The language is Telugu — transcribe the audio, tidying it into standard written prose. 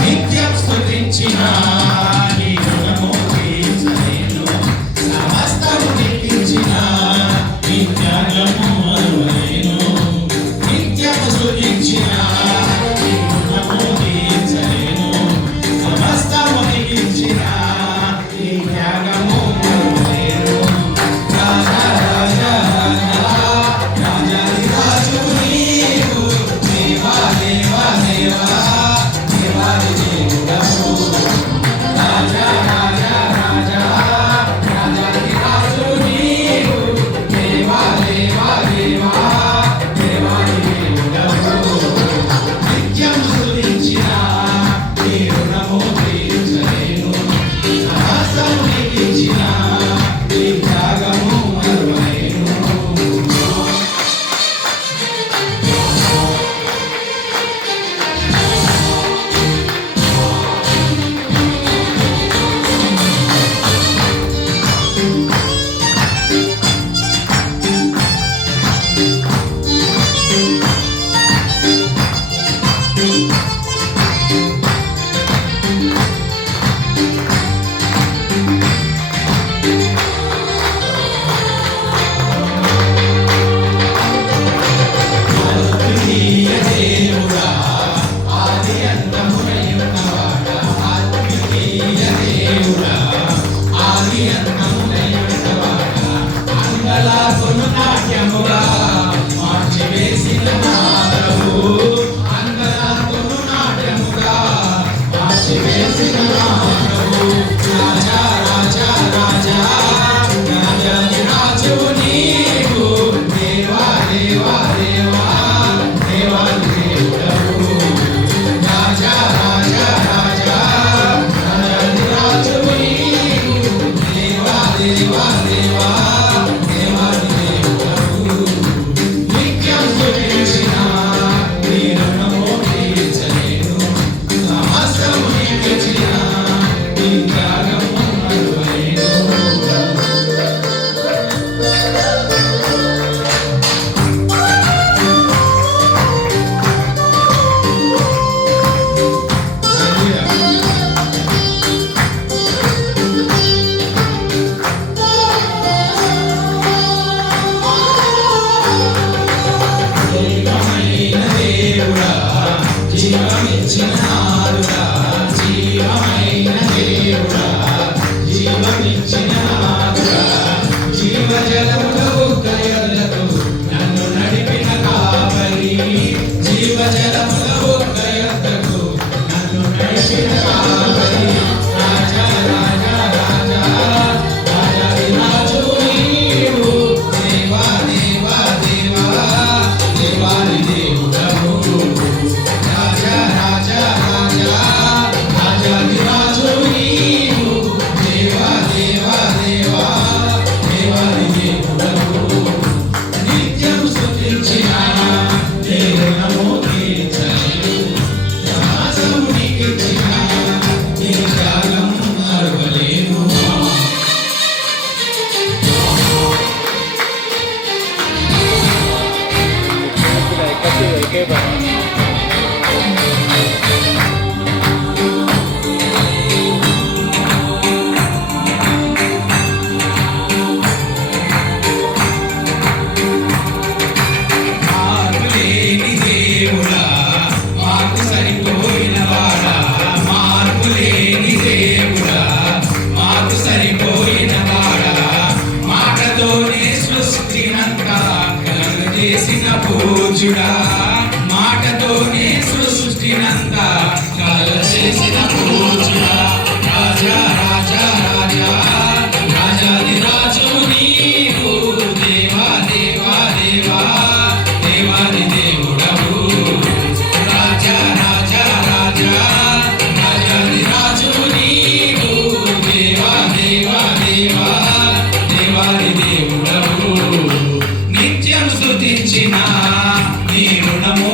నిత్యం స్తుతించిన నీ రుణము తీర్చలేను, సమస్తము లెక్కించిన నీ త్యాగము మరువలేను. నిత్యం స్తుతించిన నీ రుణము తీర్చలేను, సమస్తము లెక్కించిన నీ త్యాగము మరువలేను. రాజా రాజా రాజా రాజాదిరాజు నీవు, దేవా దేవా దేవా దేవాది దేవుడవు. రాజా రాజా రాజా రాజాదిరాజు నీవు, దేవా దేవా దేవా దేవాది దేవుడవు. నిత్యం స్తుతించిన నీ రుణము తీర్చలేను, సమస్తము లెక్కించిన నీ త్యాగము మరువలేను. ఆత్మీయ దేవుడా, ఆది అంతమునయున్నవాడా, ఆత్మీయ దేవుడా, ఆది అంతమునయున్నవాడా, అంగలార్పును నాట్యముగా మార్చివేసిన నా ప్రభువు, అంగలార్పును నాట్యముగా మార్చివేసిన నా ప్రభువు. రాజా రాజా రాజా రాజాదిరాజు నీవు, దేవా దేవా దేవా దేవాది దేవుడవు. రాజా రాజా రాజా రాజాదిరాజు నీవు, దేవా దేవా దేవా దేవాది దేవుడవు. నిత్యం స్తుతించిన నీ రుణము తీర్చలేను, సమస్తము లెక్కించిన నీ త్యాగము మరువలేను. జీవమైన దేవుడా, జీవమిచ్చిన నాదుడా, జీవమైన దేవుడా, జీవమిచ్చిన నాదుడా, జీవజలముల ఉగ్గయలకు నన్ను నడిపిన కాపరి, జీవజలముల ఉగ్గయకు నన్ను నడిపిన కాపరి. రాజా రాజా రాజా రాజాదిరాజు నీవు, దేవా దేవా దేవా దేవాది దేవుడవు. రాజా రాజా రాజా రాజాదిరాజు నీవు, దేవా దేవా దేవా దేవాది దేవుడవు. నిత్యం స్తుతించిన నీ రుణము తీర్చలేను, సమస్తము లెక్కించిన నీ త్యాగం మరువలేను. మార్పులేని దేవుడా, మాకు సరిపోయిన వాడా, మార్పులేని దేవుడా, మాకు సరిపోయిన వాడా, మాటతోనే సృష్టినంతా కలుగజేసిన పూజ్యుడా, మాటతోనే సృష్టినంతా కలుగజేసిన పూజ్యుడా. రాజా రాజా రాజా రాజాదిరాజు నీవు, దేవా దేవా దేవా దేవాది దేవుడవు. రాజా రాజా రాజా రాజాదిరాజు నీవు, దేవా దేవా దేవా దేవాది దేవుడవు. నిత్యం స్తుతించిన నీ రుణము